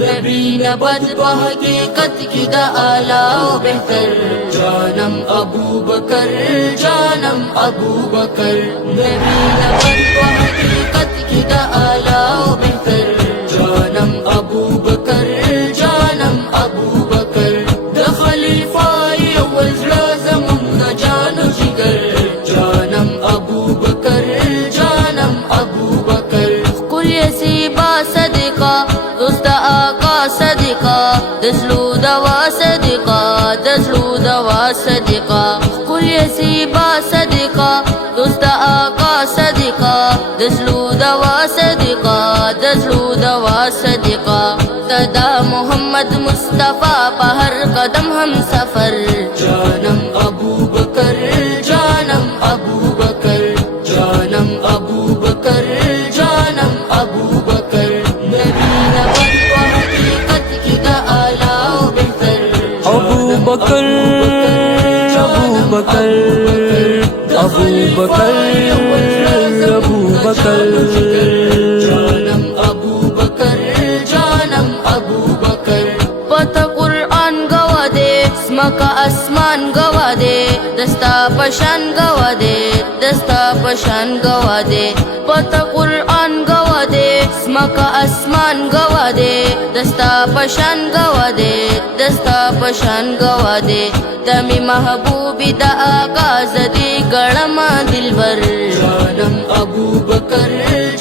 نبی نبد په حقیقت کی دا اعلی او بهتر جانم ابو بکر جانم ابو بکر نبی نبد په حقیقت کی دا اعلی او بهتر جانم ابو بکر جانم ابو بکر د خلیفای اول زړه زمونږ جانو جگر جانم ابو بکر جانم ابو بکر کل سیبا صدقہ دوست آقا صدقہ دزلو دوا صدقہ دزلو دوا صدقہ کل سیبا صدقہ دوست آقا صدقہ دزلو دوا صدقہ دزلو دوا صدقہ تدا محمد مصطفیٰ پہر قدم ہم سفر جانم ابو بکر جانم ابو بکر جانم ابو بکر جانم ابو بکر نبی نبد و حقیقت کی دا اعلی و بہتر ابو بکر ابو بکر ابو بکر ابو بکر جانم ابو بکر جانم ابو بکر پتہ قرآن گوا دے اسمکا اسمان گوا دے دستا پشان گوا دے دستا پشان گوا دے پتہ قرآن گوا دے اسمکا اسمان گوا دے دستا پشان گوا دے دستا پشان گوا دے تمی محبوبی دا آغاز دی گڑما دلبر جانم ابو بکر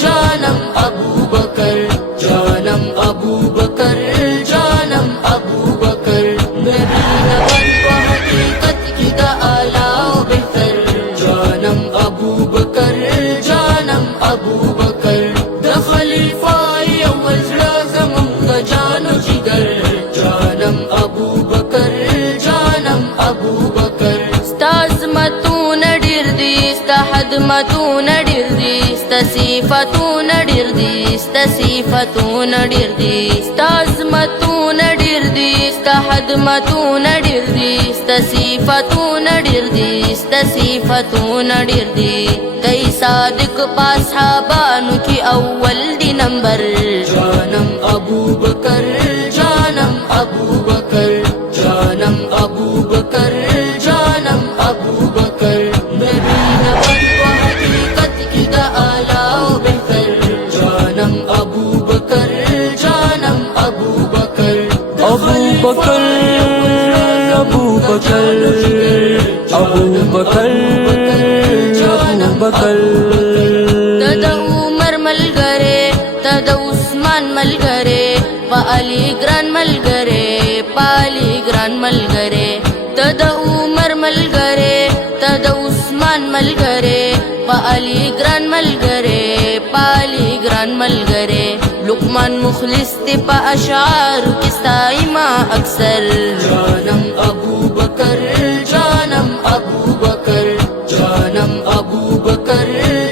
جانم ابو بکر جانم ابو بکر جانم ابو بکر نبی نبد و حقیقت کی دا اعلی و بہتر جانم ابو بکر جانم ابو بکر د خلیفای اول زړه زمونږ جانو جگر جانم ابو بکر جانم ابو بکر ستا عظمتونه ډېر دي ستا خدمتونه ډېر دي ستا صفتونه ډېر دي ستا صفتونه ډېر دي ستا عظمتونه ډېر دي ستا خدمتونه ډېر دي ستا صفتونه ډېر دي ستا صفتونه ډېر دي دی صادق په اصحابانو کې اول دی نمبر جانم ابو بکر جانم ابو بکر جانم ابو بکر جانم ابو بکر نبی نبد و حقیقت کی دا اعلی و بہتر جانم ابو بکر جانم ابو بکر ابو بکر ابو بکر ابو بکر ابو بکر تد عمر ملګری تد عثمان ملګری په علی ګران ملګری په علی ګران ملګری تد عمر ملګری تد عثمان ملګری په علی ګران ملګری په علی ګران ملګری لقمان مخلص تی په اشعار کې ستایما اکثر جانم ابو بکر جانم ابو بکر جانم ابو بکر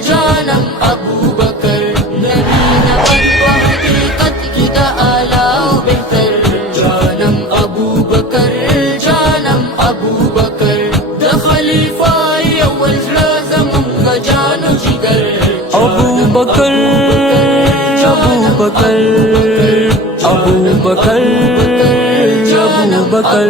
جانم ابو بکر نبی نبد و حقیقت کی دا اعلی و بہتر جانم ابو بکر جانم ابو بکر د خلیفای اول زړه زمونږ جانو جگر ابو بکر ابو بکر ابو بکر ابو بکر